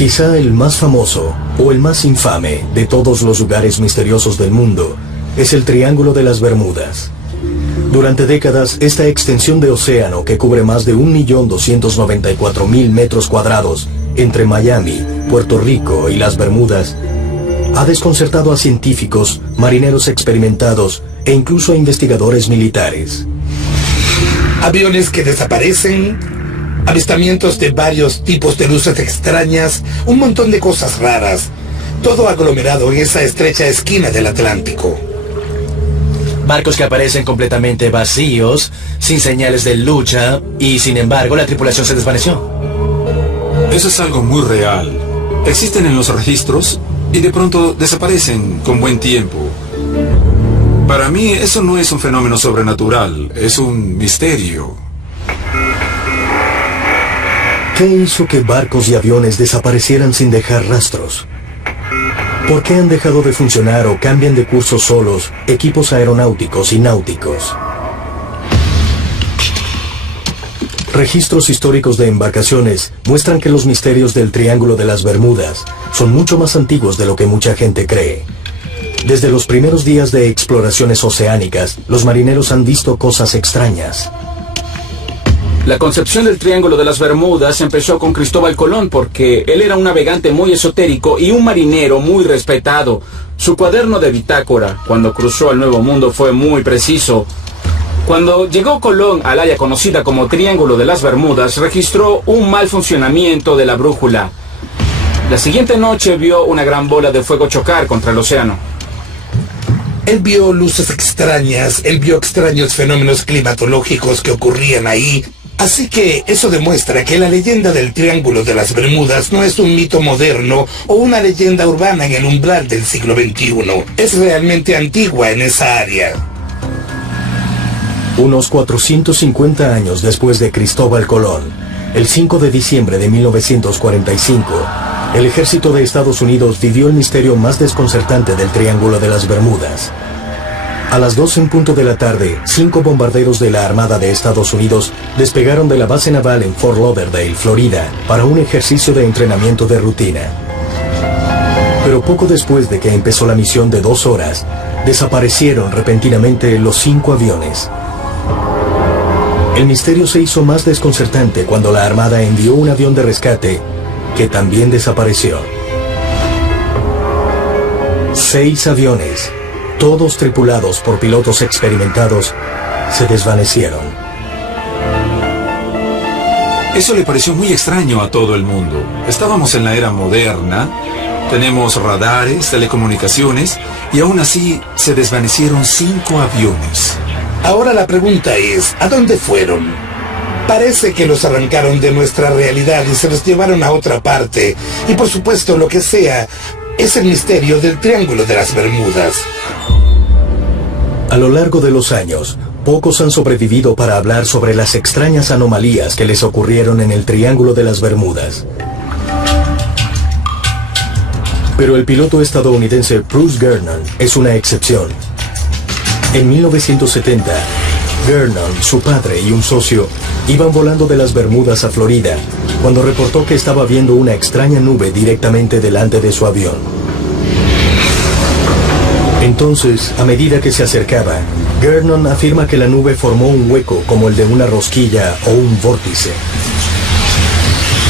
Quizá el más famoso o el más infame de todos los lugares misteriosos del mundo es el Triángulo de las Bermudas. Durante décadas, esta extensión de océano que cubre más de 1.294.000 metros cuadrados entre Miami, Puerto Rico y las Bermudas ha desconcertado a científicos, marineros experimentados e incluso a investigadores militares. Aviones que desaparecen, avistamientos de varios tipos de luces extrañas, un montón de cosas raras, todo aglomerado en esa estrecha esquina del Atlántico. Barcos que aparecen completamente vacíos, sin señales de lucha, y sin embargo la tripulación se desvaneció. Eso es algo muy real. Existen en los registros y de pronto desaparecen con buen tiempo. Para mí eso no es un fenómeno sobrenatural, es un misterio. ¿Qué hizo que barcos y aviones desaparecieran sin dejar rastros? ¿Por qué han dejado de funcionar o cambian de curso solos equipos aeronáuticos y náuticos? Registros históricos de embarcaciones muestran que los misterios del Triángulo de las Bermudas son mucho más antiguos de lo que mucha gente cree. Desde los primeros días de exploraciones oceánicas, los marineros han visto cosas extrañas. La concepción del Triángulo de las Bermudas empezó con Cristóbal Colón porque él era un navegante muy esotérico y un marinero muy respetado. Su cuaderno de bitácora, cuando cruzó al Nuevo Mundo, fue muy preciso. Cuando llegó Colón al área conocida como Triángulo de las Bermudas, registró un mal funcionamiento de la brújula. La siguiente noche vio una gran bola de fuego chocar contra el océano. Él vio luces extrañas, él vio extraños fenómenos climatológicos que ocurrían ahí. Así que eso demuestra que la leyenda del Triángulo de las Bermudas no es un mito moderno o una leyenda urbana en el umbral del siglo XXI. Es realmente antigua en esa área. Unos 450 años después de Cristóbal Colón, el 5 de diciembre de 1945, el ejército de Estados Unidos vivió el misterio más desconcertante del Triángulo de las Bermudas. A las 12 en punto de la tarde, 5 bombarderos de la Armada de Estados Unidos despegaron de la base naval en Fort Lauderdale, Florida, para un ejercicio de entrenamiento de rutina. Pero poco después de que empezó la misión de 2 horas, desaparecieron repentinamente los 5 aviones. El misterio se hizo más desconcertante cuando la Armada envió un avión de rescate que también desapareció. 6 aviones, todos tripulados por pilotos experimentados, se desvanecieron. Eso le pareció muy extraño a todo el mundo. Estábamos en la era moderna, tenemos radares, telecomunicaciones, y aún así se desvanecieron 5 aviones. Ahora la pregunta es, ¿a dónde fueron? Parece que los arrancaron de nuestra realidad y se los llevaron a otra parte. Y por supuesto, lo que sea, es el misterio del Triángulo de las Bermudas. A lo largo de los años, pocos han sobrevivido para hablar sobre las extrañas anomalías que les ocurrieron en el Triángulo de las Bermudas. Pero el piloto estadounidense Bruce Gernon es una excepción. En 1970, Gernon, su padre y un socio iban volando de las Bermudas a Florida cuando reportó que estaba viendo una extraña nube directamente delante de su avión. Entonces, a medida que se acercaba, Gernon afirma que la nube formó un hueco como el de una rosquilla o un vórtice.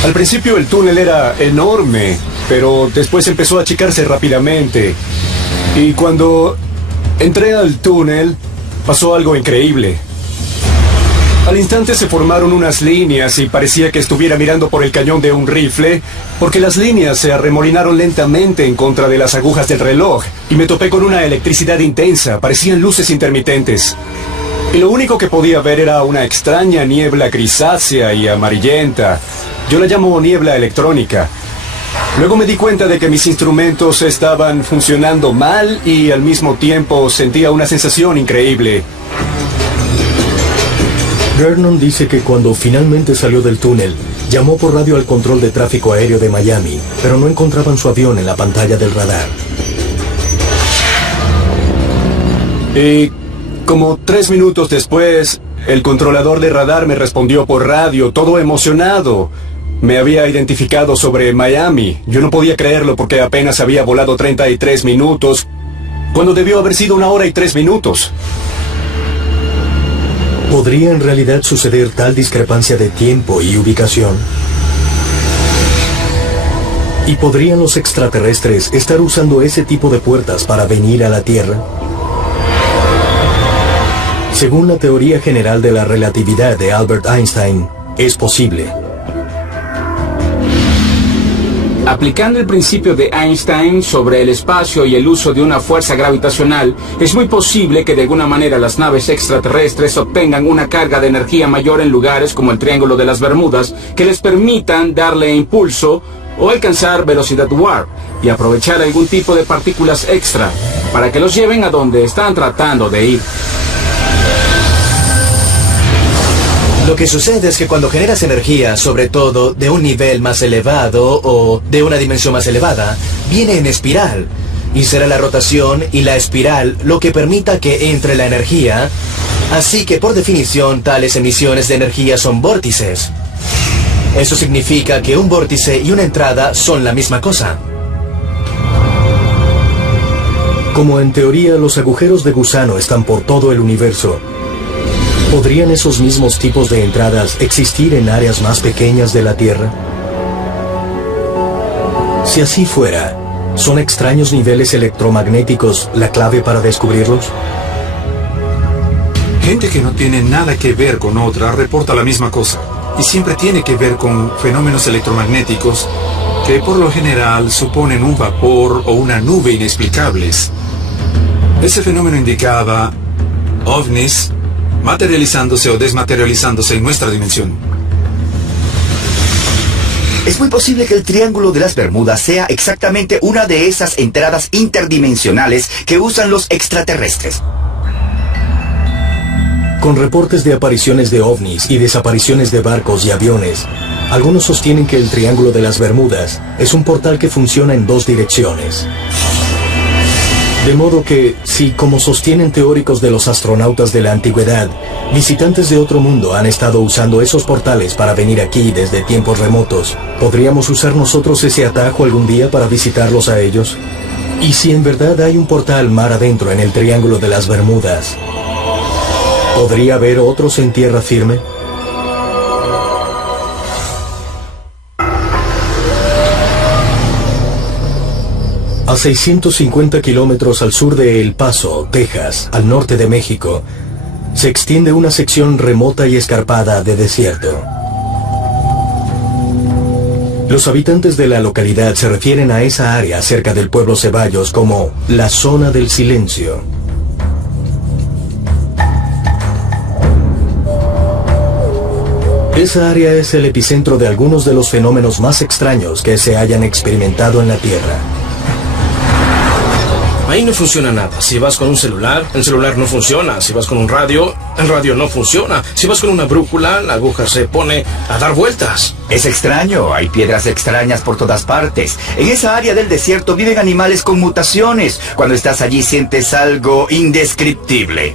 Al principio el túnel era enorme, pero después empezó a achicarse rápidamente. Y cuando entré al túnel, pasó algo increíble. Al instante se formaron unas líneas y parecía que estuviera mirando por el cañón de un rifle, porque las líneas se arremolinaron lentamente en contra de las agujas del reloj, y me topé con una electricidad intensa, parecían luces intermitentes. Y lo único que podía ver era una extraña niebla grisácea y amarillenta. Yo la llamo niebla electrónica. Luego me di cuenta de que mis instrumentos estaban funcionando mal y al mismo tiempo sentía una sensación increíble. Gernon dice que cuando finalmente salió del túnel, llamó por radio al control de tráfico aéreo de Miami, pero no encontraban su avión en la pantalla del radar. Y como 3 minutos después, el controlador de radar me respondió por radio, todo emocionado. me había identificado sobre Miami. Yo no podía creerlo porque apenas había volado 33 minutos, cuando debió haber sido 1 hora y 3 minutos. ¿Podría en realidad suceder tal discrepancia de tiempo y ubicación? ¿Y podrían los extraterrestres estar usando ese tipo de puertas para venir a la Tierra? Según la teoría general de la relatividad de Albert Einstein, es posible. Aplicando el principio de Einstein sobre el espacio y el uso de una fuerza gravitacional, es muy posible que de alguna manera las naves extraterrestres obtengan una carga de energía mayor en lugares como el Triángulo de las Bermudas que les permitan darle impulso o alcanzar velocidad warp y aprovechar algún tipo de partículas extra para que los lleven a donde están tratando de ir. Lo que sucede es que cuando generas energía, sobre todo de un nivel más elevado o de una dimensión más elevada, viene en espiral. Y será la rotación y la espiral lo que permita que entre la energía. Así que por definición tales emisiones de energía son vórtices. Eso significa que un vórtice y una entrada son la misma cosa. Como en teoría los agujeros de gusano están por todo el universo, ¿podrían esos mismos tipos de entradas existir en áreas más pequeñas de la Tierra? Si así fuera, ¿son extraños niveles electromagnéticos la clave para descubrirlos? Gente que no tiene nada que ver con otra reporta la misma cosa. Y siempre tiene que ver con fenómenos electromagnéticos que por lo general suponen un vapor o una nube inexplicables. Ese fenómeno indicaba ovnis materializándose o desmaterializándose en nuestra dimensión. Es muy posible que el Triángulo de las Bermudas sea exactamente una de esas entradas interdimensionales que usan los extraterrestres. Con reportes de apariciones de ovnis y desapariciones de barcos y aviones, algunos sostienen que el Triángulo de las Bermudas es un portal que funciona en 2 direcciones. De modo que, si, como sostienen teóricos de los astronautas de la antigüedad, visitantes de otro mundo han estado usando esos portales para venir aquí desde tiempos remotos, ¿podríamos usar nosotros ese atajo algún día para visitarlos a ellos? ¿Y si en verdad hay un portal mar adentro en el Triángulo de las Bermudas, ¿podría haber otros en tierra firme? A 650 kilómetros al sur de El Paso, Texas, al norte de México, se extiende una sección remota y escarpada de desierto. Los habitantes de la localidad se refieren a esa área cerca del pueblo Ceballos como la zona del silencio. Esa área es el epicentro de algunos de los fenómenos más extraños que se hayan experimentado en la Tierra. Ahí no funciona nada. Si vas con un celular, el celular no funciona. Si vas con un radio, el radio no funciona. Si vas con una brújula, la aguja se pone a dar vueltas. Es extraño, hay piedras extrañas por todas partes. En esa área del desierto viven animales con mutaciones. Cuando estás allí sientes algo indescriptible.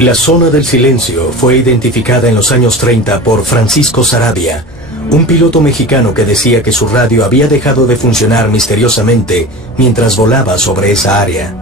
La zona del silencio fue identificada en los años 30 por Francisco Sarabia, un piloto mexicano que decía que su radio había dejado de funcionar misteriosamente mientras volaba sobre esa área.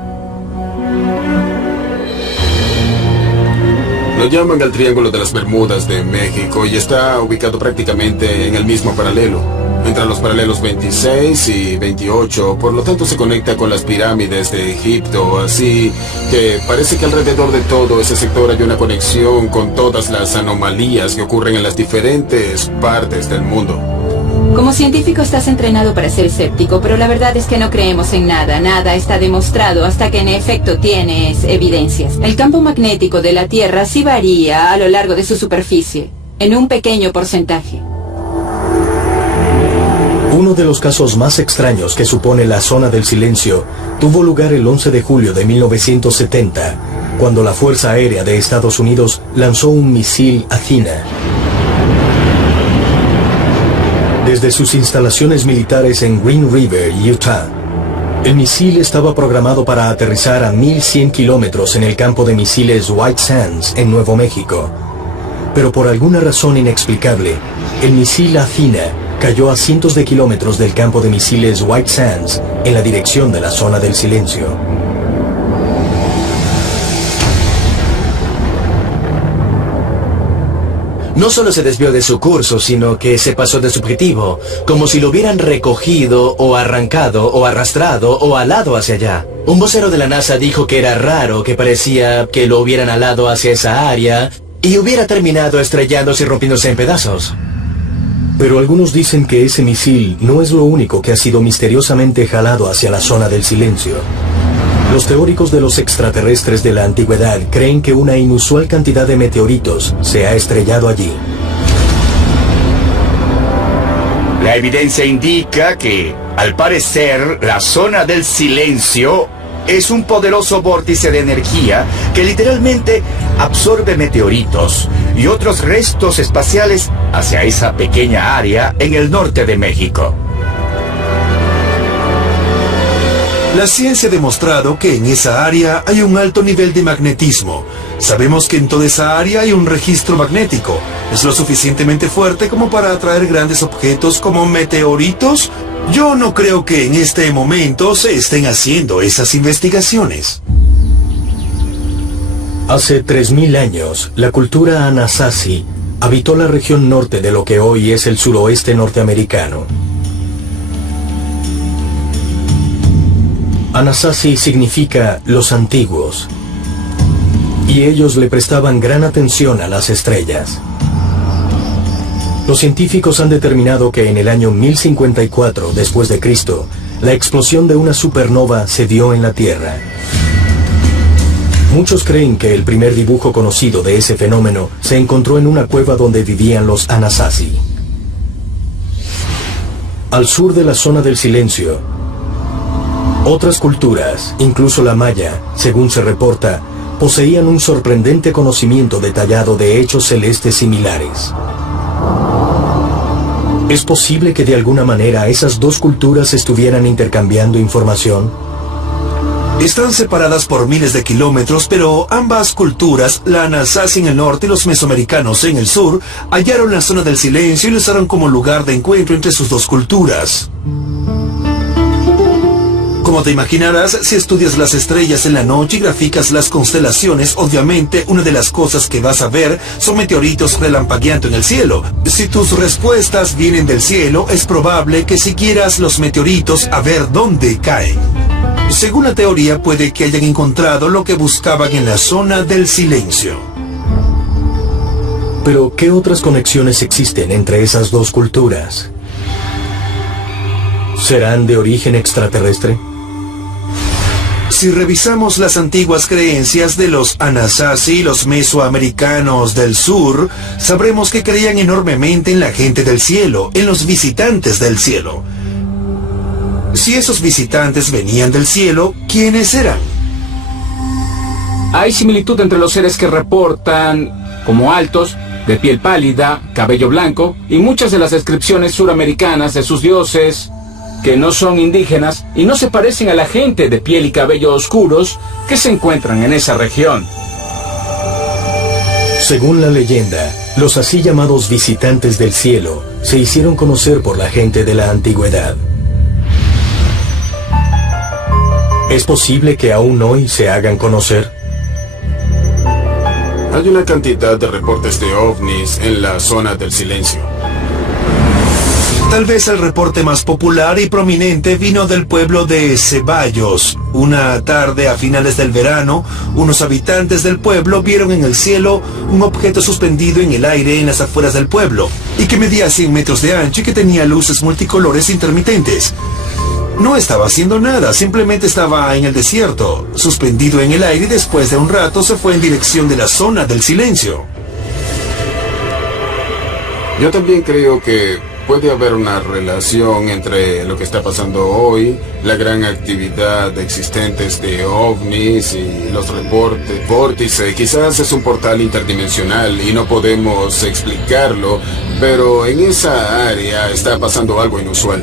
Lo llaman el Triángulo de las Bermudas de México y está ubicado prácticamente en el mismo paralelo, entre los paralelos 26 y 28, por lo tanto se conecta con las pirámides de Egipto, así que parece que alrededor de todo ese sector hay una conexión con todas las anomalías que ocurren en las diferentes partes del mundo. Como científico estás entrenado para ser escéptico, pero la verdad es que no creemos en nada. Nada está demostrado hasta que en efecto tienes evidencias. El campo magnético de la Tierra sí varía a lo largo de su superficie, en un pequeño porcentaje. Uno de los casos más extraños que supone la zona del silencio tuvo lugar el 11 de julio de 1970, cuando la Fuerza Aérea de Estados Unidos lanzó un misil Athena. Desde desde sus instalaciones militares en Green River, Utah. El misil estaba programado para aterrizar a 1100 kilómetros en el campo de misiles White Sands, en Nuevo México. Pero por alguna razón inexplicable, el misil Athena cayó a cientos de kilómetros del campo de misiles White Sands, en la dirección de la zona del silencio. No solo se desvió de su curso, sino que se pasó de su objetivo, como si lo hubieran recogido o arrancado o arrastrado o alado hacia allá. Un vocero de la NASA dijo que era raro, que parecía que lo hubieran alado hacia esa área y hubiera terminado estrellándose y rompiéndose en pedazos. Pero algunos dicen que ese misil no es lo único que ha sido misteriosamente jalado hacia la zona del silencio. Los teóricos de los extraterrestres de la antigüedad creen que una inusual cantidad de meteoritos se ha estrellado allí. La evidencia indica que, al parecer, la zona del silencio es un poderoso vórtice de energía que literalmente absorbe meteoritos y otros restos espaciales hacia esa pequeña área en el norte de México. La ciencia ha demostrado que en esa área hay un alto nivel de magnetismo. Sabemos que en toda esa área hay un registro magnético. ¿Es lo suficientemente fuerte como para atraer grandes objetos como meteoritos? Yo no creo que en este momento se estén haciendo esas investigaciones. Hace 3000 años, la cultura Anasazi habitó la región norte de lo que hoy es el suroeste norteamericano. Anasazi significa los antiguos, y ellos le prestaban gran atención a las estrellas. Los científicos han determinado que en el año 1054 después de Cristo, la explosión de una supernova se dio en la Tierra. Muchos creen que el primer dibujo conocido de ese fenómeno se encontró en una cueva donde vivían los Anasazi. Al sur de la zona del silencio, otras culturas, incluso la maya, según se reporta, poseían un sorprendente conocimiento detallado de hechos celestes similares. ¿Es posible que de alguna manera esas dos culturas estuvieran intercambiando información? Están separadas por miles de kilómetros, pero ambas culturas, la Anasazi en el norte y los mesoamericanos en el sur, hallaron la zona del silencio y lo usaron como lugar de encuentro entre sus dos culturas. Como te imaginarás, si estudias las estrellas en la noche y graficas las constelaciones, obviamente una de las cosas que vas a ver son meteoritos relampagueando en el cielo. Si tus respuestas vienen del cielo, es probable que siguieras los meteoritos a ver dónde caen. Según la teoría, puede que hayan encontrado lo que buscaban en la zona del silencio. Pero, ¿qué otras conexiones existen entre esas dos culturas? ¿Serán de origen extraterrestre? Si revisamos las antiguas creencias de los Anasazi y los mesoamericanos del sur, sabremos que creían enormemente en la gente del cielo, en los visitantes del cielo. Si esos visitantes venían del cielo, ¿quiénes eran? Hay similitud entre los seres que reportan como altos, de piel pálida, cabello blanco, y muchas de las descripciones suramericanas de sus dioses que no son indígenas y no se parecen a la gente de piel y cabello oscuros que se encuentran en esa región. Según la leyenda, los así llamados visitantes del cielo se hicieron conocer por la gente de la antigüedad. ¿Es posible que aún hoy se hagan conocer? Hay una cantidad de reportes de ovnis en la zona del silencio. Tal vez el reporte más popular y prominente vino del pueblo de Ceballos. Una tarde a finales del verano, unos habitantes del pueblo vieron en el cielo un objeto suspendido en el aire en las afueras del pueblo, y que medía 100 metros de ancho y que tenía luces multicolores intermitentes. No estaba haciendo nada, simplemente estaba en el desierto, suspendido en el aire, y después de un rato se fue en dirección de la zona del silencio. Yo también creo que puede haber una relación entre lo que está pasando hoy, la gran actividad existentes de ovnis y los reportes. Vórtice, quizás es un portal interdimensional y no podemos explicarlo, pero en esa área está pasando algo inusual.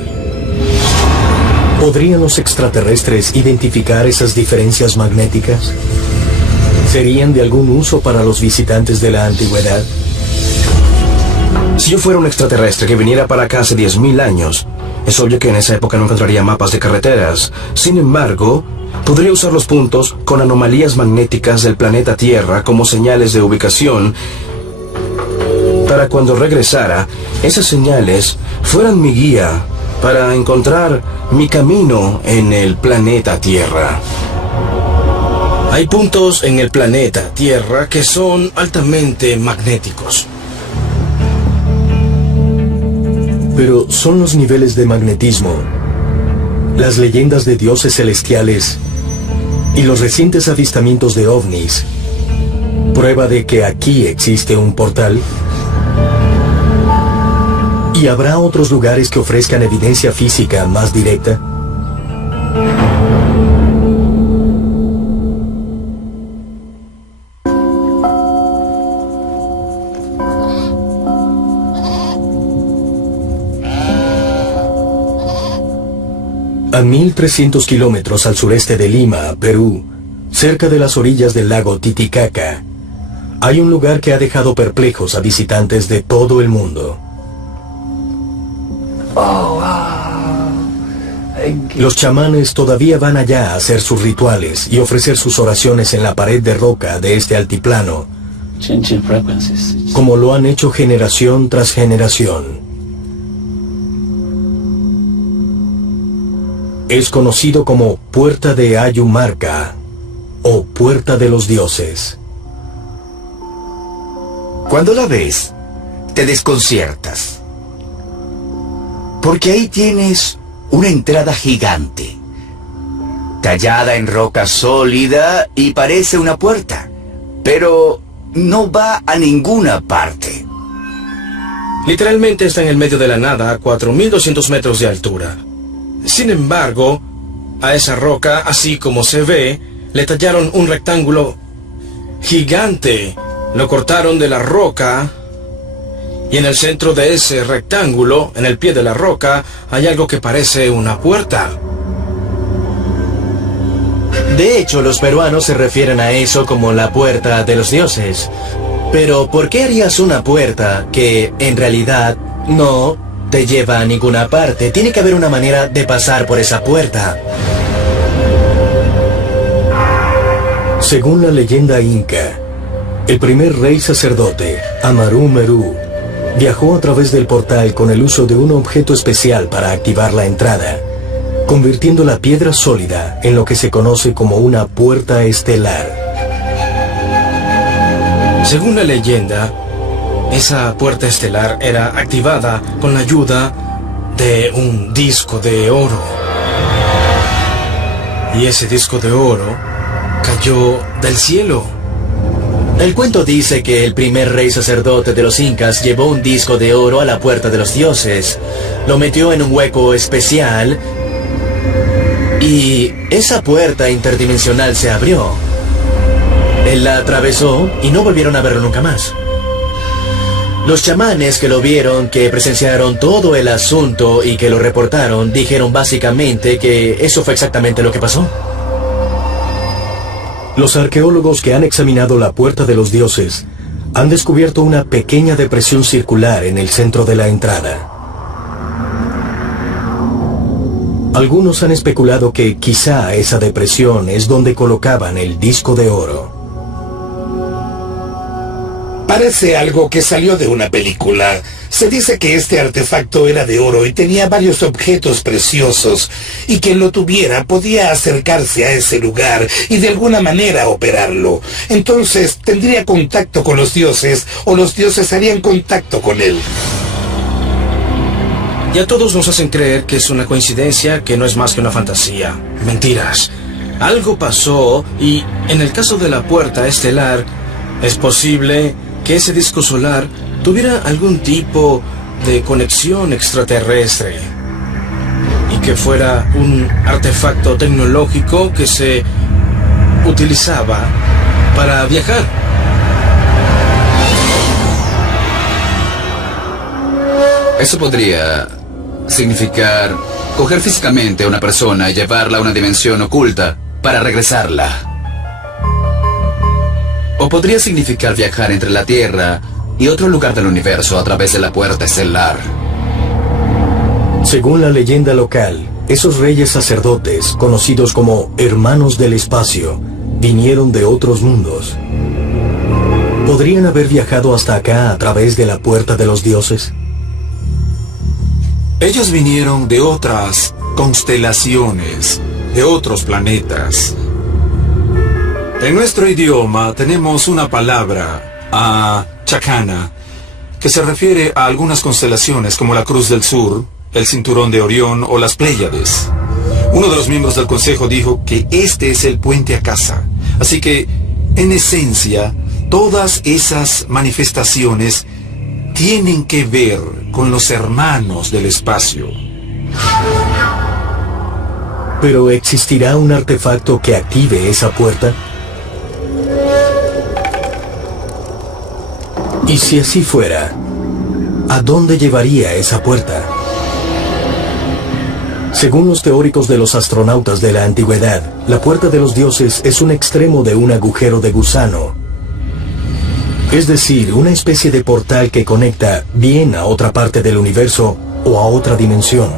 ¿Podrían los extraterrestres identificar esas diferencias magnéticas? ¿Serían de algún uso para los visitantes de la antigüedad? Si yo fuera un extraterrestre que viniera para acá hace 10.000 años, es obvio que en esa época no encontraría mapas de carreteras. Sin embargo, podría usar los puntos con anomalías magnéticas del planeta Tierra como señales de ubicación para cuando regresara, esas señales fueran mi guía para encontrar mi camino en el planeta Tierra. Hay puntos en el planeta Tierra que son altamente magnéticos. Pero son los niveles de magnetismo, las leyendas de dioses celestiales y los recientes avistamientos de ovnis prueba de que aquí existe un portal. ¿Y habrá otros lugares que ofrezcan evidencia física más directa? A 1.300 kilómetros al sureste de Lima, Perú, cerca de las orillas del lago Titicaca, hay un lugar que ha dejado perplejos a visitantes de todo el mundo. Los chamanes todavía van allá a hacer sus rituales y ofrecer sus oraciones en la pared de roca de este altiplano, como lo han hecho generación tras generación. Es conocido como Puerta de Ayumarca o Puerta de los Dioses. Cuando la ves, te desconciertas. Porque ahí tienes una entrada gigante, tallada en roca sólida y parece una puerta, pero no va a ninguna parte. Literalmente está en el medio de la nada a 4.200 metros de altura. Sin embargo, a esa roca, así como se ve, le tallaron un rectángulo gigante. Lo cortaron de la roca y en el centro de ese rectángulo, en el pie de la roca, hay algo que parece una puerta. De hecho, los peruanos se refieren a eso como la Puerta de los Dioses. Pero, ¿por qué harías una puerta que, en realidad, no te lleva a ninguna parte? Tiene que haber una manera de pasar por esa puerta. Según la leyenda inca, el primer rey sacerdote, Amaru Meru, viajó a través del portal con el uso de un objeto especial para activar la entrada, convirtiendo la piedra sólida en lo que se conoce como una puerta estelar. Según la leyenda, esa puerta estelar era activada con la ayuda de un disco de oro. Y ese disco de oro cayó del cielo. El cuento dice que el primer rey sacerdote de los incas llevó un disco de oro a la Puerta de los Dioses, lo metió en un hueco especial y esa puerta interdimensional se abrió. Él la atravesó y no volvieron a verlo nunca más. Los chamanes que lo vieron, que presenciaron todo el asunto y que lo reportaron, dijeron básicamente que eso fue exactamente lo que pasó. Los arqueólogos que han examinado la Puerta de los Dioses han descubierto una pequeña depresión circular en el centro de la entrada. Algunos han especulado que quizá esa depresión es donde colocaban el disco de oro. Parece algo que salió de una película. Se dice que este artefacto era de oro y tenía varios objetos preciosos, y quien lo tuviera podía acercarse a ese lugar y de alguna manera operarlo. Entonces tendría contacto con los dioses, o los dioses harían contacto con él. Y a todos nos hacen creer que es una coincidencia, que no es más que una fantasía. Mentiras. Algo pasó y, en el caso de la puerta estelar, es posible que ese disco solar tuviera algún tipo de conexión extraterrestre y que fuera un artefacto tecnológico que se utilizaba para viajar. Eso podría significar coger físicamente a una persona y llevarla a una dimensión oculta para regresarla. O podría significar viajar entre la Tierra y otro lugar del universo a través de la puerta estelar. Según la leyenda local, esos reyes sacerdotes, conocidos como hermanos del espacio, vinieron de otros mundos. ¿Podrían haber viajado hasta acá a través de la puerta de los dioses? Ellos vinieron de otras constelaciones, de otros planetas. En nuestro idioma tenemos una palabra, chacana, que se refiere a algunas constelaciones como la Cruz del Sur, el Cinturón de Orión o las Pléyades. Uno de los miembros del consejo dijo que este es el puente a casa. Así que, en esencia, todas esas manifestaciones tienen que ver con los hermanos del espacio. ¿Pero existirá un artefacto que active esa puerta? Y si así fuera, ¿a dónde llevaría esa puerta? Según los teóricos de los astronautas de la antigüedad, la puerta de los dioses es un extremo de un agujero de gusano. Es decir, una especie de portal que conecta bien a otra parte del universo o a otra dimensión.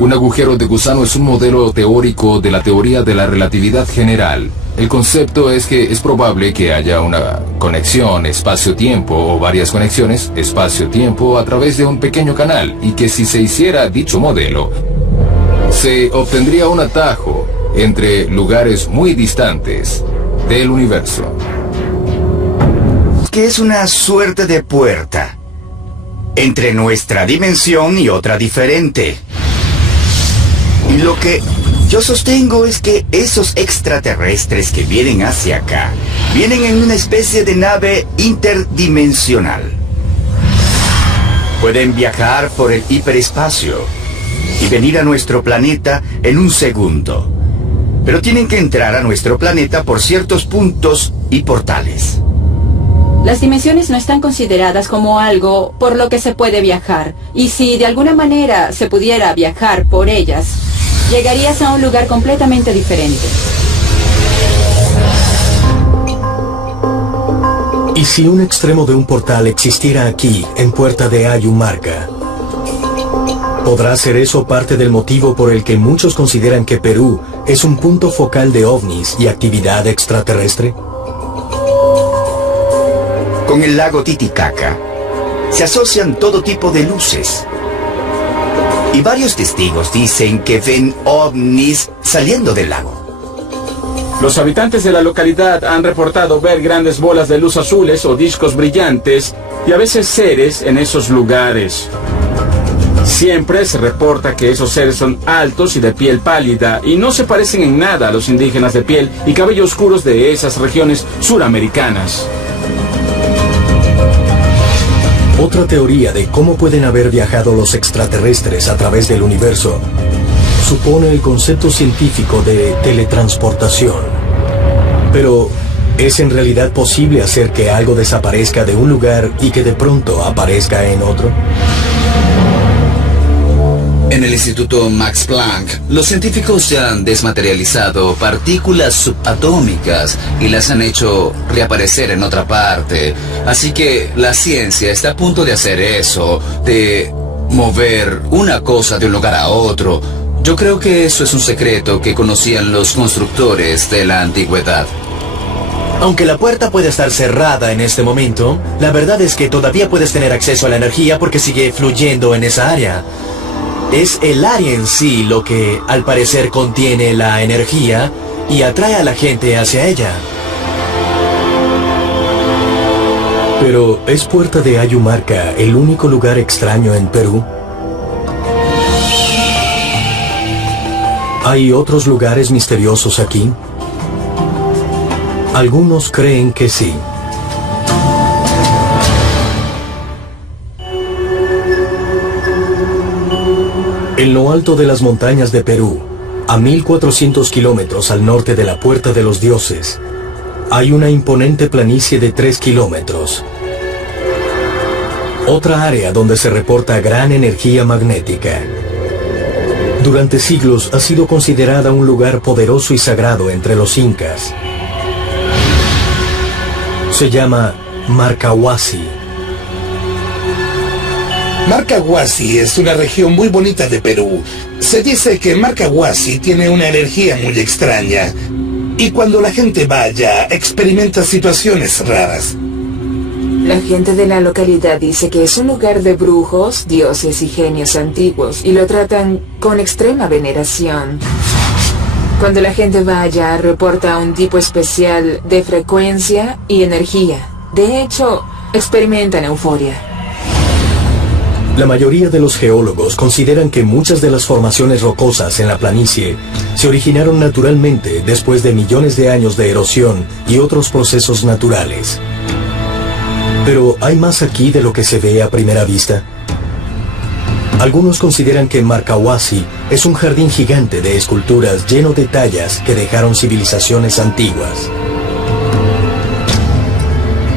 Un agujero de gusano es un modelo teórico de la teoría de la relatividad general. El concepto es que es probable que haya una conexión espacio-tiempo o varias conexiones espacio-tiempo a través de un pequeño canal y que si se hiciera dicho modelo, se obtendría un atajo entre lugares muy distantes del universo. Que es una suerte de puerta entre nuestra dimensión y otra diferente. Y lo que yo sostengo es que esos extraterrestres que vienen hacia acá vienen en una especie de nave interdimensional. Pueden viajar por el hiperespacio y venir a nuestro planeta en un segundo. Pero tienen que entrar a nuestro planeta por ciertos puntos y portales. Las dimensiones no están consideradas como algo por lo que se puede viajar. Y si de alguna manera se pudiera viajar por ellas, llegarías a un lugar completamente diferente. ¿Y si un extremo de un portal existiera aquí, en Puerta de Ayumarca? ¿Podrá ser eso parte del motivo por el que muchos consideran que Perú es un punto focal de ovnis y actividad extraterrestre? Con el lago Titicaca se asocian todo tipo de luces. Y varios testigos dicen que ven ovnis saliendo del lago. Los habitantes de la localidad han reportado ver grandes bolas de luz azules o discos brillantes y a veces seres en esos lugares. Siempre se reporta que esos seres son altos y de piel pálida y no se parecen en nada a los indígenas de piel y cabello oscuros de esas regiones suramericanas. Otra teoría de cómo pueden haber viajado los extraterrestres a través del universo supone el concepto científico de teletransportación. Pero, ¿es en realidad posible hacer que algo desaparezca de un lugar y que de pronto aparezca en otro? En el Instituto Max Planck, los científicos ya han desmaterializado partículas subatómicas y las han hecho reaparecer en otra parte. Así que la ciencia está a punto de hacer eso, de mover una cosa de un lugar a otro. Yo creo que eso es un secreto que conocían los constructores de la antigüedad. Aunque la puerta puede estar cerrada en este momento, la verdad es que todavía puedes tener acceso a la energía porque sigue fluyendo en esa área. Es el área en sí lo que, al parecer, contiene la energía y atrae a la gente hacia ella. Pero, ¿es Puerta de Ayumarca el único lugar extraño en Perú? ¿Hay otros lugares misteriosos aquí? Algunos creen que sí. En lo alto de las montañas de Perú, a 1400 kilómetros al norte de la Puerta de los Dioses, hay una imponente planicie de 3 kilómetros. Otra área donde se reporta gran energía magnética. Durante siglos ha sido considerada un lugar poderoso y sagrado entre los incas. Se llama Marcahuasi. Marcahuasi es una región muy bonita de Perú. Se dice que Marcahuasi tiene una energía muy extraña. Y cuando la gente vaya, experimenta situaciones raras. La gente de la localidad dice que es un lugar de brujos, dioses y genios antiguos, y lo tratan con extrema veneración. Cuando la gente va allá, reporta un tipo especial de frecuencia y energía. De hecho, experimentan euforia. La mayoría de los geólogos consideran que muchas de las formaciones rocosas en la planicie se originaron naturalmente después de millones de años de erosión y otros procesos naturales. Pero ¿hay más aquí de lo que se ve a primera vista? Algunos consideran que Marcahuasi es un jardín gigante de esculturas lleno de tallas que dejaron civilizaciones antiguas.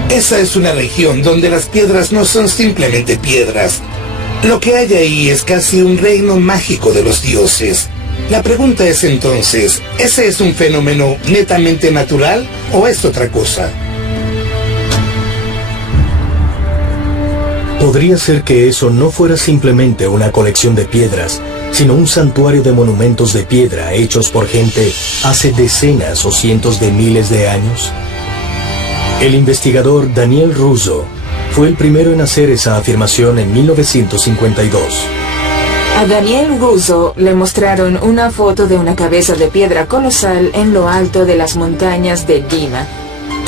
Esa es una región donde las piedras no son simplemente piedras. Lo que hay ahí es casi un reino mágico de los dioses. La pregunta es entonces, ¿ese es un fenómeno netamente natural o es otra cosa? Podría ser que eso no fuera simplemente una colección de piedras, sino un santuario de monumentos de piedra hechos por gente hace decenas o cientos de miles de años. El investigador Daniel Russo fue el primero en hacer esa afirmación en 1952. A Daniel Russo le mostraron una foto de una cabeza de piedra colosal en lo alto de las montañas de Lima.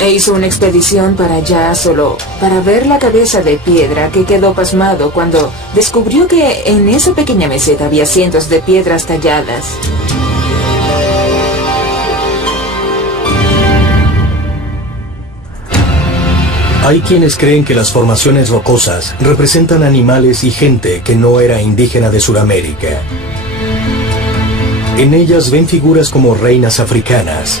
E hizo una expedición para allá solo para ver la cabeza de piedra, que quedó pasmado cuando descubrió que en esa pequeña meseta había cientos de piedras talladas. Hay quienes creen que las formaciones rocosas representan animales y gente que no era indígena de Sudamérica. En ellas ven figuras como reinas africanas.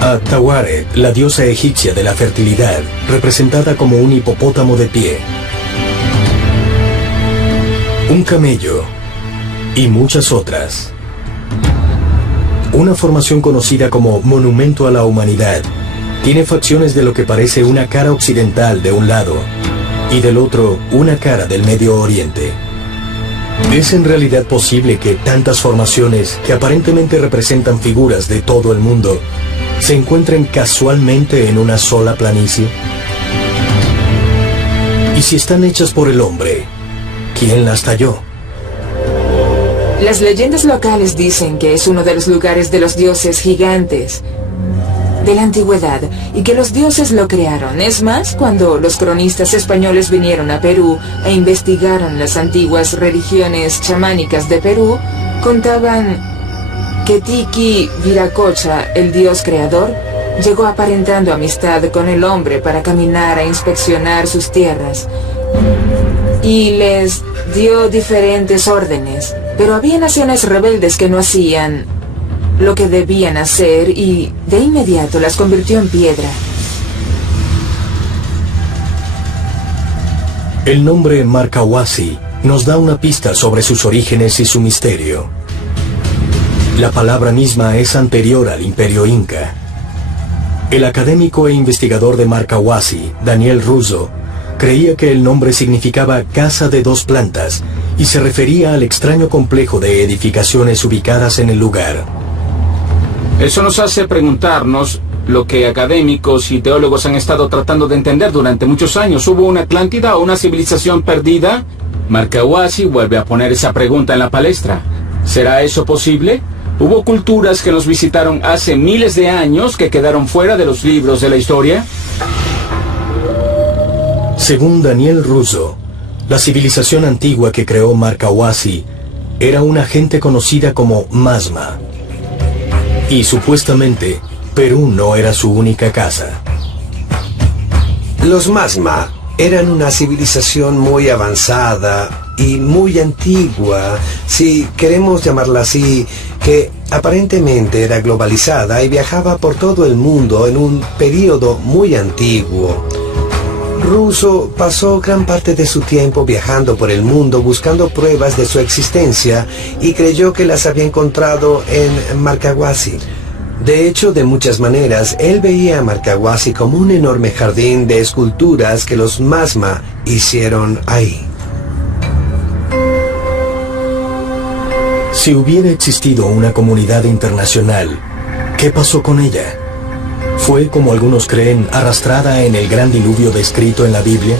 A Tawaret, la diosa egipcia de la fertilidad, representada como un hipopótamo de pie. Un camello y muchas otras. Una formación conocida como Monumento a la Humanidad tiene facciones de lo que parece una cara occidental de un lado y del otro una cara del Medio Oriente. ¿Es en realidad posible que tantas formaciones que aparentemente representan figuras de todo el mundo se encuentren casualmente en una sola planicie? Y si están hechas por el hombre, ¿quién las talló? Las leyendas locales dicen que es uno de los lugares de los dioses gigantes de la antigüedad y que los dioses lo crearon. Es más, cuando los cronistas españoles vinieron a Perú e investigaron las antiguas religiones chamánicas de Perú, contaban que Tiki Viracocha, el dios creador, llegó aparentando amistad con el hombre para caminar e inspeccionar sus tierras. Y les dio diferentes órdenes, pero había naciones rebeldes que no hacían lo que debían hacer y de inmediato las convirtió en piedra. El nombre Marcahuasi nos da una pista sobre sus orígenes y su misterio. La palabra misma es anterior al Imperio Inca. El académico e investigador de Marcahuasi, Daniel Russo, creía que el nombre significaba casa de dos plantas y se refería al extraño complejo de edificaciones ubicadas en el lugar. Eso nos hace preguntarnos lo que académicos y teólogos han estado tratando de entender durante muchos años. ¿Hubo una Atlántida o una civilización perdida? Marcahuasi vuelve a poner esa pregunta en la palestra. ¿Será eso posible? ¿Hubo culturas que nos visitaron hace miles de años que quedaron fuera de los libros de la historia? Según Daniel Russo, la civilización antigua que creó Marcahuasi era una gente conocida como Masma. Y supuestamente, Perú no era su única casa. Los Masma eran una civilización muy avanzada y muy antigua, si queremos llamarla así, que aparentemente era globalizada y viajaba por todo el mundo en un periodo muy antiguo. Russo pasó gran parte de su tiempo viajando por el mundo buscando pruebas de su existencia y creyó que las había encontrado en Marcahuasi. De hecho, de muchas maneras, él veía a Marcahuasi como un enorme jardín de esculturas que los Masma hicieron ahí. Si hubiera existido una comunidad internacional, ¿qué pasó con ella? ¿Fue, como algunos creen, arrastrada en el gran diluvio descrito en la Biblia?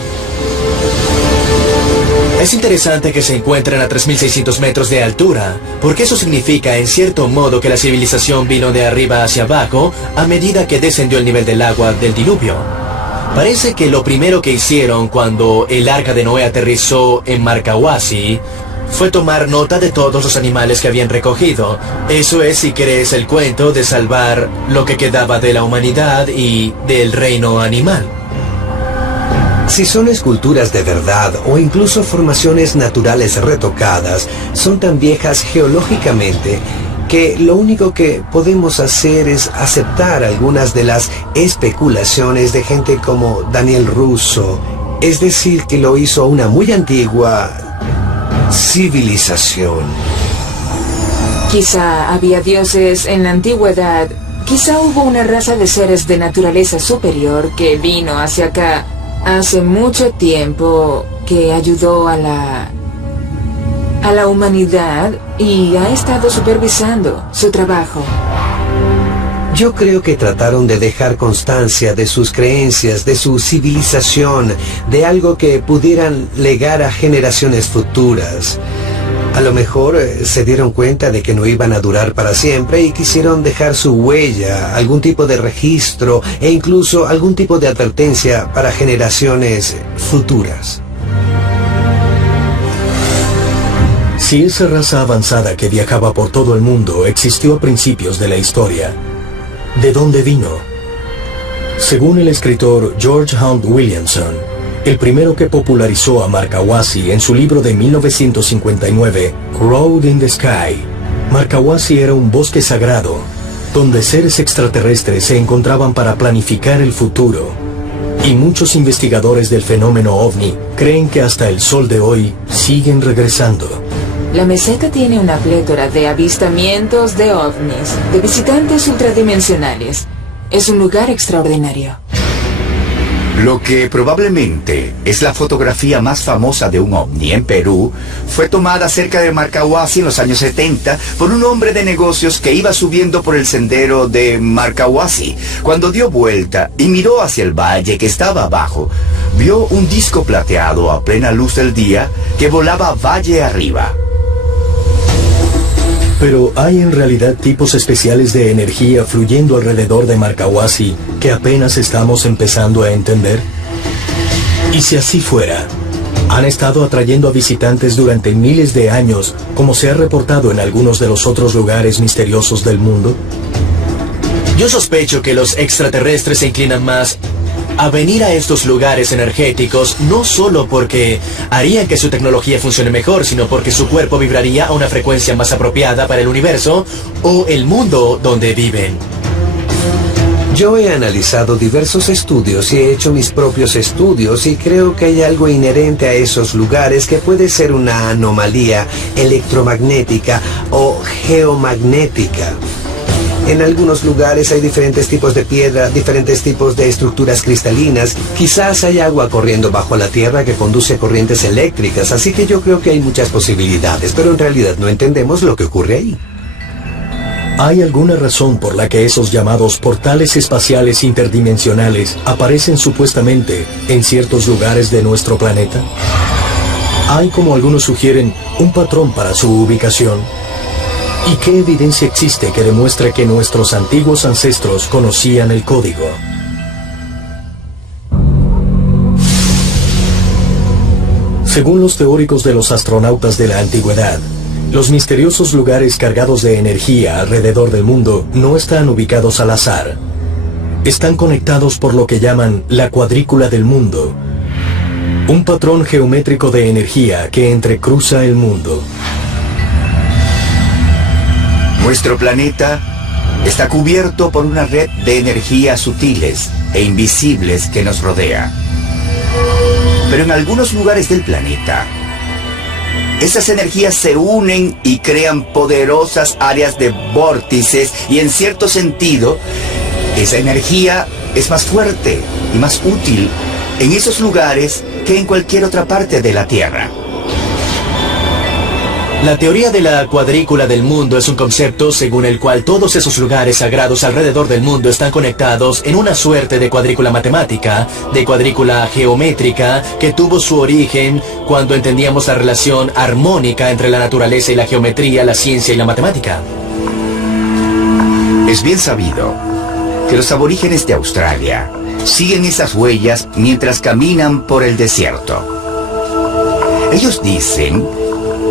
Es interesante que se encuentren a 3.600 metros de altura, porque eso significa en cierto modo que la civilización vino de arriba hacia abajo a medida que descendió el nivel del agua del diluvio. Parece que lo primero que hicieron cuando el arca de Noé aterrizó en Marcahuasi fue tomar nota de todos los animales que habían recogido. Eso es, si querés, el cuento de salvar lo que quedaba de la humanidad y del reino animal. Si son esculturas de verdad o incluso formaciones naturales retocadas, son tan viejas geológicamente que lo único que podemos hacer es aceptar algunas de las especulaciones de gente como Daniel Russo, es decir, que lo hizo una muy antigua civilización. Quizá había dioses en la antigüedad. Quizá hubo una raza de seres de naturaleza superior que vino hacia acá hace mucho tiempo, que ayudó a la humanidad y ha estado supervisando su trabajo. Yo creo que trataron de dejar constancia de sus creencias, de su civilización, de algo que pudieran legar a generaciones futuras. A lo mejor se dieron cuenta de que no iban a durar para siempre y quisieron dejar su huella, algún tipo de registro e incluso algún tipo de advertencia para generaciones futuras. Si esa raza avanzada que viajaba por todo el mundo existió a principios de la historia, ¿de dónde vino? Según el escritor George Hunt Williamson, el primero que popularizó a Marcahuasi en su libro de 1959, Road in the Sky, Marcahuasi era un bosque sagrado, donde seres extraterrestres se encontraban para planificar el futuro. Y muchos investigadores del fenómeno OVNI creen que hasta el sol de hoy siguen regresando. La meseta tiene una plétora de avistamientos de ovnis, de visitantes ultradimensionales. Es un lugar extraordinario. Lo que probablemente es la fotografía más famosa de un ovni en Perú fue tomada cerca de Marcahuasi en los años 70 por un hombre de negocios que iba subiendo por el sendero de Marcahuasi. Cuando dio vuelta y miró hacia el valle que estaba abajo, vio un disco plateado a plena luz del día que volaba valle arriba. Pero ¿hay en realidad tipos especiales de energía fluyendo alrededor de Marcahuasi que apenas estamos empezando a entender? Y si así fuera, ¿han estado atrayendo a visitantes durante miles de años, como se ha reportado en algunos de los otros lugares misteriosos del mundo? Yo sospecho que los extraterrestres se inclinan más a venir a estos lugares energéticos, no solo porque harían que su tecnología funcione mejor, sino porque su cuerpo vibraría a una frecuencia más apropiada para el universo o el mundo donde viven. Yo he analizado diversos estudios y he hecho mis propios estudios y creo que hay algo inherente a esos lugares que puede ser una anomalía electromagnética o geomagnética. En algunos lugares hay diferentes tipos de piedra, diferentes tipos de estructuras cristalinas. Quizás hay agua corriendo bajo la tierra que conduce a corrientes eléctricas, así que yo creo que hay muchas posibilidades, pero en realidad no entendemos lo que ocurre ahí. ¿Hay alguna razón por la que esos llamados portales espaciales interdimensionales aparecen supuestamente en ciertos lugares de nuestro planeta? ¿Hay, como algunos sugieren, un patrón para su ubicación? ¿Y qué evidencia existe que demuestre que nuestros antiguos ancestros conocían el código? Según los teóricos de los astronautas de la antigüedad, los misteriosos lugares cargados de energía alrededor del mundo no están ubicados al azar. Están conectados por lo que llaman la cuadrícula del mundo, Un patrón geométrico de energía que entrecruza el mundo. Nuestro planeta está cubierto por una red de energías sutiles e invisibles que nos rodea. Pero en algunos lugares del planeta, esas energías se unen y crean poderosas áreas de vórtices y en cierto sentido, esa energía es más fuerte y más útil en esos lugares que en cualquier otra parte de la Tierra. La teoría de la cuadrícula del mundo es un concepto según el cual todos esos lugares sagrados alrededor del mundo están conectados en una suerte de cuadrícula matemática, de cuadrícula geométrica, que tuvo su origen cuando entendíamos la relación armónica entre la naturaleza y la geometría, la ciencia y la matemática. Es bien sabido que los aborígenes de Australia siguen esas huellas mientras caminan por el desierto. Ellos dicen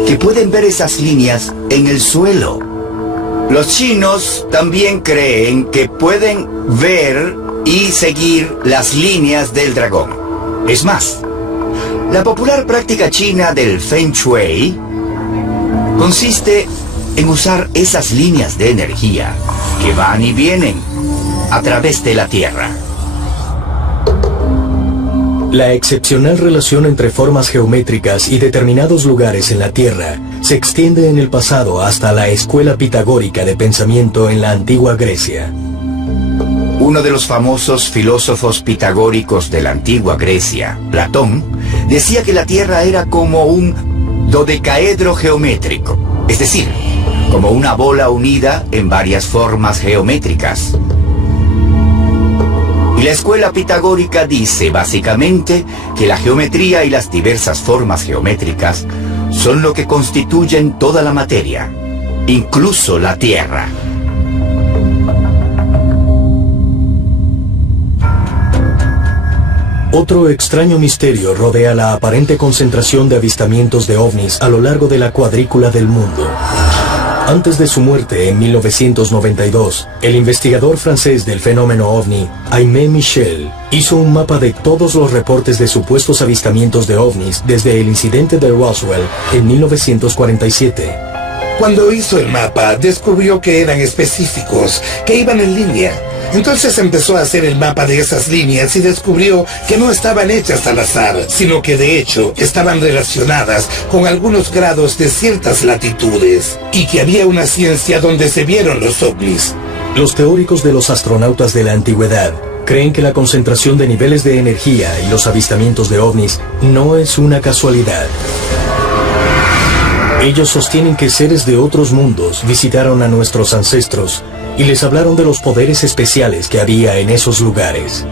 que pueden ver esas líneas en el suelo. Los chinos también creen que pueden ver y seguir las líneas del dragón. Es más, la popular práctica china del Feng Shui consiste en usar esas líneas de energía que van y vienen a través de la Tierra. La excepcional relación entre formas geométricas y determinados lugares en la Tierra se extiende en el pasado hasta la escuela pitagórica de pensamiento en la antigua Grecia. Uno de los famosos filósofos pitagóricos de la antigua Grecia, Platón, decía que la Tierra era como un dodecaedro geométrico, es decir, como una bola unida en varias formas geométricas. Y la escuela pitagórica dice básicamente que la geometría y las diversas formas geométricas son lo que constituyen toda la materia, incluso la Tierra. Otro extraño misterio rodea la aparente concentración de avistamientos de ovnis a lo largo de la cuadrícula del mundo. Antes de su muerte en 1992, el investigador francés del fenómeno ovni, Aimé Michel, hizo un mapa de todos los reportes de supuestos avistamientos de ovnis desde el incidente de Roswell en 1947. Cuando hizo el mapa, descubrió que eran específicos, que iban en línea. Entonces empezó a hacer el mapa de esas líneas y descubrió que no estaban hechas al azar, sino que de hecho estaban relacionadas con algunos grados de ciertas latitudes, y que había una ciencia donde se vieron los ovnis. Los teóricos de los astronautas de la antigüedad creen que la concentración de niveles de energía y los avistamientos de ovnis no es una casualidad. Ellos sostienen que seres de otros mundos visitaron a nuestros ancestros y les hablaron de los poderes especiales que había en esos lugares.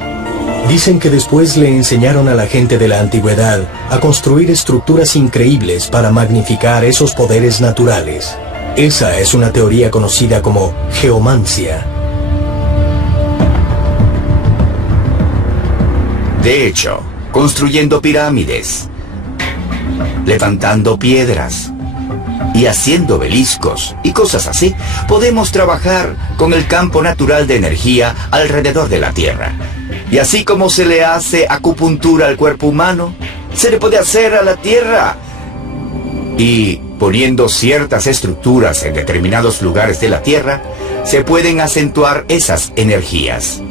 Dicen que después le enseñaron a la gente de la antigüedad a construir estructuras increíbles para magnificar esos poderes naturales. Esa es una teoría conocida como geomancia. De hecho, construyendo pirámides, levantando piedras y haciendo obeliscos y cosas así, podemos trabajar con el campo natural de energía alrededor de la Tierra. Y así como se le hace acupuntura al cuerpo humano, se le puede hacer a la Tierra. Y poniendo ciertas estructuras en determinados lugares de la Tierra, se pueden acentuar esas energías.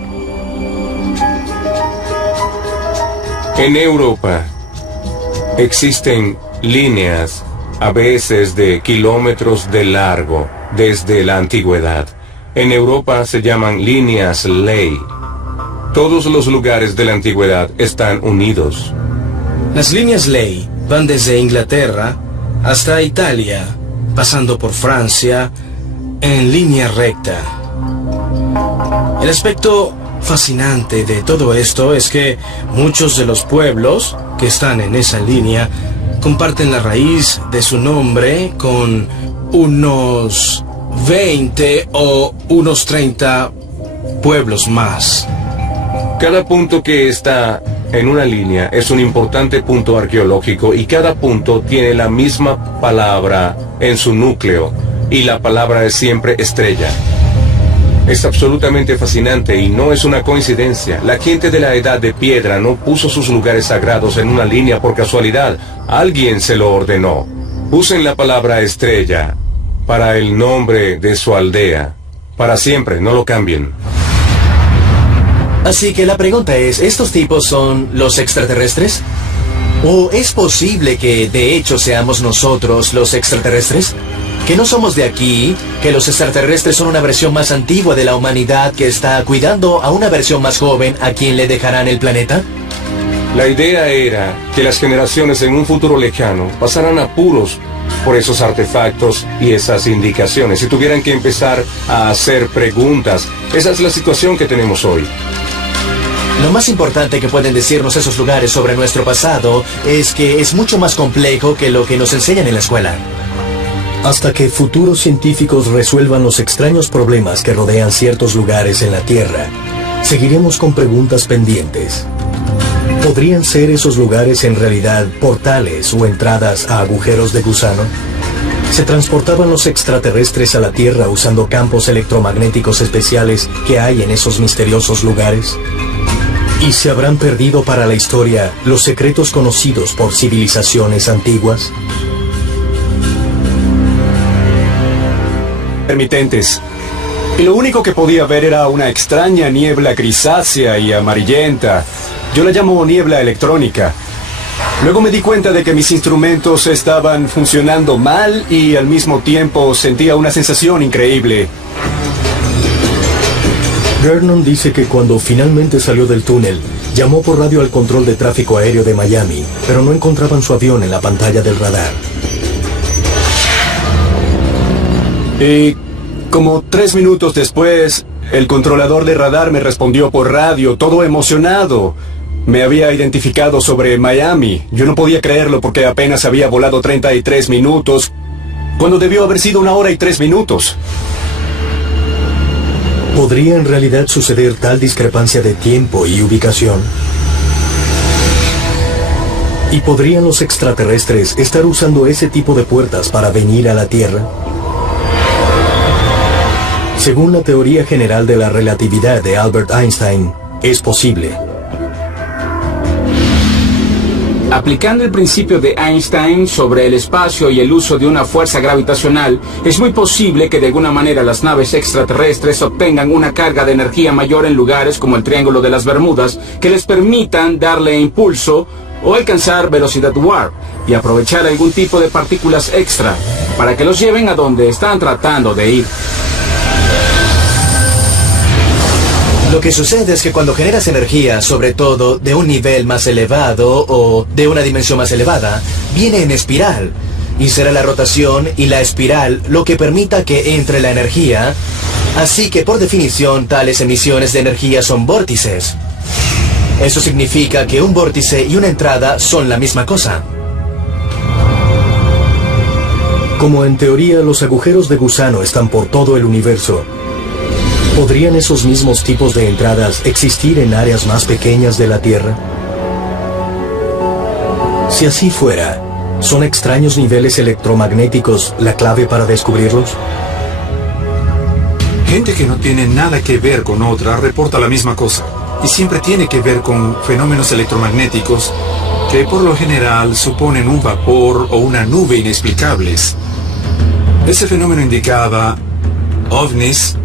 En Europa existen líneas a veces de kilómetros de largo desde la antigüedad. En Europa se llaman líneas ley. Todos los lugares de la antigüedad están unidos. Las líneas ley van desde Inglaterra hasta Italia, pasando por Francia, en línea recta. El aspecto fascinante de todo esto es que muchos de los pueblos que están en esa línea comparten la raíz de su nombre con unos 20 o unos 30 pueblos más. Cada punto que está en una línea es un importante punto arqueológico y cada punto tiene la misma palabra en su núcleo y la palabra es siempre estrella. Es absolutamente fascinante y no es una coincidencia. La gente de la Edad de Piedra no puso sus lugares sagrados en una línea por casualidad. Alguien se lo ordenó. Usen la palabra estrella para el nombre de su aldea. Para siempre, no lo cambien. Así que la pregunta es, ¿estos tipos son los extraterrestres? ¿O es posible que de hecho seamos nosotros los extraterrestres? ¿Que no somos de aquí? ¿Que los extraterrestres son una versión más antigua de la humanidad que está cuidando a una versión más joven a quien le dejarán el planeta? La idea era que las generaciones en un futuro lejano pasaran apuros por esos artefactos y esas indicaciones y tuvieran que empezar a hacer preguntas. Esa es la situación que tenemos hoy. Lo más importante que pueden decirnos esos lugares sobre nuestro pasado es que es mucho más complejo que lo que nos enseñan en la escuela. Hasta que futuros científicos resuelvan los extraños problemas que rodean ciertos lugares en la Tierra, seguiremos con preguntas pendientes. ¿Podrían ser esos lugares en realidad portales o entradas a agujeros de gusano? ¿Se transportaban los extraterrestres a la Tierra usando campos electromagnéticos especiales que hay en esos misteriosos lugares? ¿Y se habrán perdido para la historia los secretos conocidos por civilizaciones antiguas? Intermitentes. Y lo único que podía ver era una extraña niebla grisácea y amarillenta. Yo la llamo niebla electrónica. Luego me di cuenta de que mis instrumentos estaban funcionando mal y al mismo tiempo sentía una sensación increíble. Vernon dice que cuando finalmente salió del túnel, llamó por radio al control de tráfico aéreo de Miami, pero no encontraban su avión en la pantalla del radar. Y como 3 minutos después, el controlador de radar me respondió por radio, todo emocionado. Me había identificado sobre Miami. Yo no podía creerlo porque apenas había volado 33 minutos, cuando debió haber sido 1 hora y 3 minutos. ¿Podría en realidad suceder tal discrepancia de tiempo y ubicación? ¿Y podrían los extraterrestres estar usando ese tipo de puertas para venir a la Tierra? Según la teoría general de la relatividad de Albert Einstein, es posible. Aplicando el principio de Einstein sobre el espacio y el uso de una fuerza gravitacional, es muy posible que de alguna manera las naves extraterrestres obtengan una carga de energía mayor en lugares como el Triángulo de las Bermudas que les permitan darle impulso o alcanzar velocidad warp y aprovechar algún tipo de partículas extra para que los lleven a donde están tratando de ir. Lo que sucede es que cuando generas energía, sobre todo de un nivel más elevado o de una dimensión más elevada, viene en espiral. Y será la rotación y la espiral lo que permita que entre la energía. Así que por definición tales emisiones de energía son vórtices. Eso significa que un vórtice y una entrada son la misma cosa. Como en teoría los agujeros de gusano están por todo el universo, ¿podrían esos mismos tipos de entradas existir en áreas más pequeñas de la Tierra? Si así fuera, ¿son extraños niveles electromagnéticos la clave para descubrirlos? Gente que no tiene nada que ver con otra reporta la misma cosa. Y siempre tiene que ver con fenómenos electromagnéticos que por lo general suponen un vapor o una nube inexplicables. Ese fenómeno indicaba ovnis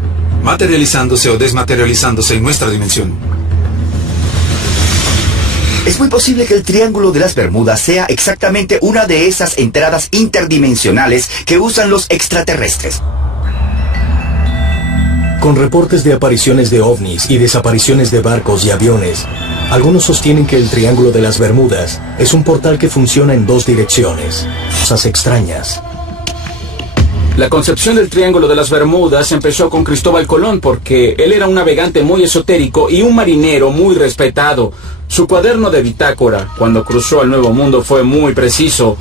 materializándose o desmaterializándose en nuestra dimensión. Es muy posible que el Triángulo de las Bermudas sea exactamente una de esas entradas interdimensionales que usan los extraterrestres. Con reportes de apariciones de ovnis y desapariciones de barcos y aviones, algunos sostienen que el Triángulo de las Bermudas es un portal que funciona en 2 direcciones. Cosas extrañas. La concepción del Triángulo de las Bermudas empezó con Cristóbal Colón porque él era un navegante muy esotérico y un marinero muy respetado. Su cuaderno de bitácora, cuando cruzó al Nuevo Mundo, fue muy preciso.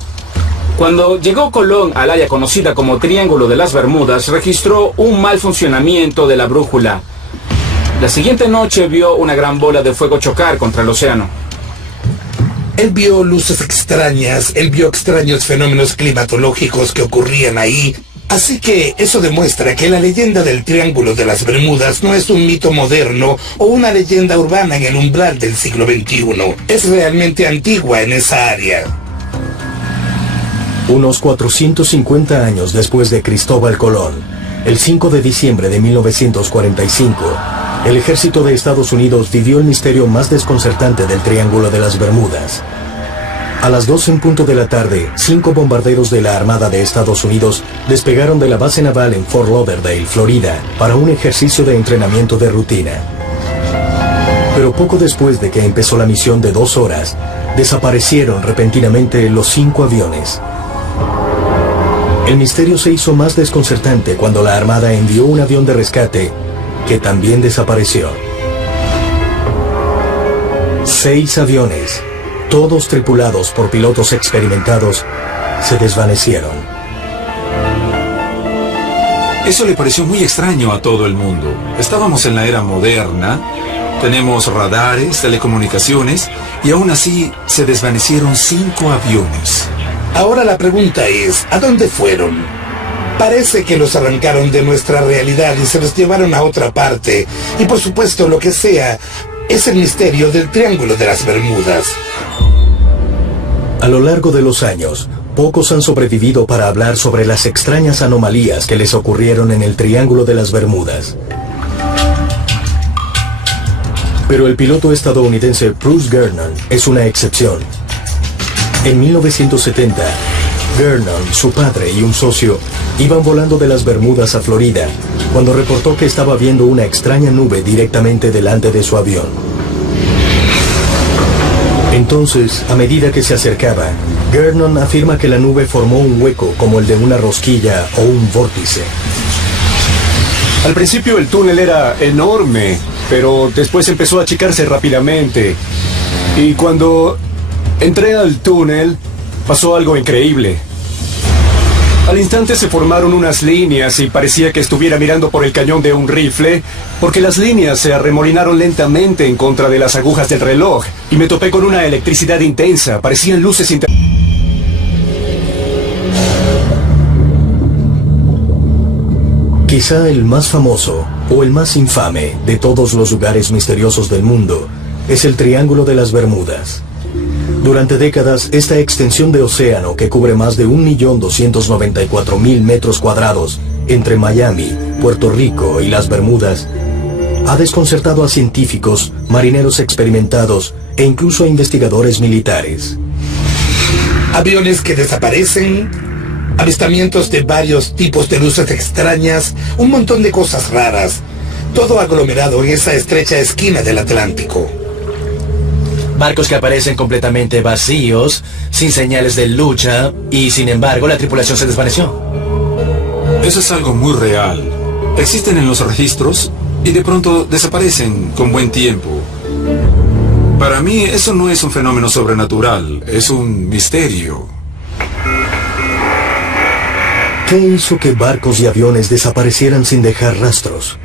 Cuando llegó Colón al área conocida como Triángulo de las Bermudas, registró un mal funcionamiento de la brújula. La siguiente noche vio una gran bola de fuego chocar contra el océano. Él vio luces extrañas, él vio extraños fenómenos climatológicos que ocurrían ahí. Así que eso demuestra que la leyenda del Triángulo de las Bermudas no es un mito moderno o una leyenda urbana en el umbral del siglo XXI. Es realmente antigua en esa área. Unos 450 años después de Cristóbal Colón, el 5 de diciembre de 1945, el ejército de Estados Unidos vivió el misterio más desconcertante del Triángulo de las Bermudas. A las 2 en punto de la tarde, 5 bombarderos de la Armada de Estados Unidos despegaron de la base naval en Fort Lauderdale, Florida, para un ejercicio de entrenamiento de rutina. Pero poco después de que empezó la misión de 2 horas, desaparecieron repentinamente los 5 aviones. El misterio se hizo más desconcertante cuando la Armada envió un avión de rescate que también desapareció. 6 aviones, todos tripulados por pilotos experimentados, se desvanecieron. Eso le pareció muy extraño a todo el mundo. Estábamos en la era moderna, tenemos radares, telecomunicaciones, y aún así se desvanecieron 5 aviones. Ahora la pregunta es, ¿a dónde fueron? Parece que los arrancaron de nuestra realidad y se los llevaron a otra parte. Y por supuesto, lo que sea, es el misterio del Triángulo de las Bermudas. A lo largo de los años, pocos han sobrevivido para hablar sobre las extrañas anomalías que les ocurrieron en el Triángulo de las Bermudas. Pero el piloto estadounidense Bruce Gernon es una excepción. En 1970, Gernon, su padre y un socio iban volando de las Bermudas a Florida cuando reportó que estaba viendo una extraña nube directamente delante de su avión. Entonces, a medida que se acercaba, Gernon afirma que la nube formó un hueco como el de una rosquilla o un vórtice. Al principio el túnel era enorme, pero después empezó a achicarse rápidamente. Y cuando entré al túnel, pasó algo increíble. Al instante se formaron unas líneas y parecía que estuviera mirando por el cañón de un rifle, porque las líneas se arremolinaron lentamente en contra de las agujas del reloj, y me topé con una electricidad intensa, parecían luces Quizá el más famoso o el más infame de todos los lugares misteriosos del mundo es el Triángulo de las Bermudas. Durante décadas, esta extensión de océano que cubre más de 1.294.000 metros cuadrados entre Miami, Puerto Rico y las Bermudas ha desconcertado a científicos, marineros experimentados e incluso a investigadores militares. Aviones que desaparecen, avistamientos de varios tipos de luces extrañas, un montón de cosas raras, todo aglomerado en esa estrecha esquina del Atlántico. Barcos que aparecen completamente vacíos, sin señales de lucha, y sin embargo la tripulación se desvaneció. Eso es algo muy real. Existen en los registros y de pronto desaparecen con buen tiempo. Para mí eso no es un fenómeno sobrenatural, es un misterio. ¿Qué hizo que barcos y aviones desaparecieran sin dejar rastros?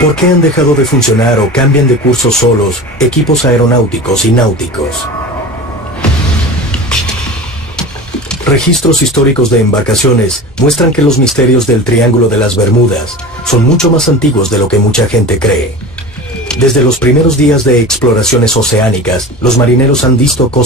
¿Por qué han dejado de funcionar o cambian de curso solos equipos aeronáuticos y náuticos? Registros históricos de embarcaciones muestran que los misterios del Triángulo de las Bermudas son mucho más antiguos de lo que mucha gente cree. Desde los primeros días de exploraciones oceánicas, los marineros han visto cosas